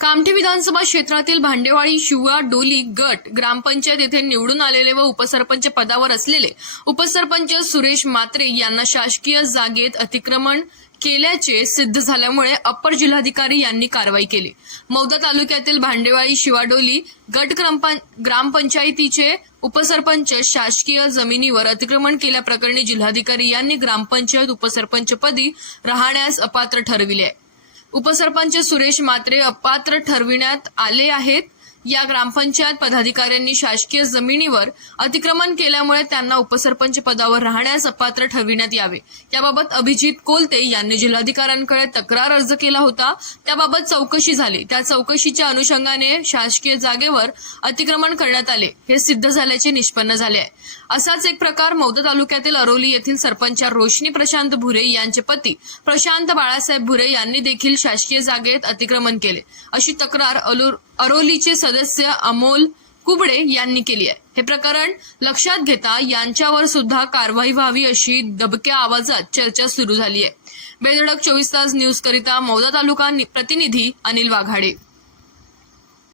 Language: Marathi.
कामठी विधानसभा क्षेत्रातील भांडेवाडी शिवा डोली गट ग्रामपंचायत येथे निवडून आलेले व उपसरपंच पदावर असलेले उपसरपंच सुरेश मात्रे यांना शासकीय जागेत अतिक्रमण केल्याचे सिद्ध झाल्यामुळे अप्पर जिल्हाधिकारी यांनी कारवाई केली. मौदा तालुक्यातील भांडेवाडी शिवाडोली गट ग्रामपंचायतीचे उपसरपंच शासकीय जमिनीवर अतिक्रमण केल्याप्रकरणी जिल्हाधिकारी यांनी ग्रामपंचायत उपसरपंचपदी राहण्यास अपात्र ठरविले आहे. उपसरपंच सुरेश मात्रे अपात्र ठरविण्यात आले आहेत. या ग्रामपंचायत पदाधिकाऱ्यांनी शासकीय जमिनीवर अतिक्रमण केल्यामुळे त्यांना उपसरपंच पदावर राहण्यास अपात्र ठरविण्यात यावे. याबाबत अभिजित कोलते यांनी जिल्हाधिकाऱ्यांकडे तक्रार अर्ज केला होता. त्याबाबत चौकशी झाली. त्या चौकशीच्या अनुषंगाने शासकीय जागेवर अतिक्रमण करण्यात आले. हे सिद्ध झाल्याचे निष्पन्न झाले आहे. असाच एक प्रकार मौदा तालुक्यातील अरोली येथील सरपंच रोशनी प्रशांत भुरे यांचे पती प्रशांत बाळासाहेब भुरे यांनी देखील शासकीय जागेत अतिक्रमण केले. अशी तक्रार अलूर अरोलीचे सदस्य अमोल कुबडे यांनी केली आहे. हे प्रकरण लक्षात घेता यांच्यावर सुद्धा कारवाई व्हावी अशी दबक्या आवाजात चर्चा सुरू झाली आहे. बेधडक चोवीस तास न्यूज करिता मौदा तालुका प्रतिनिधी अनिल वाघाडे.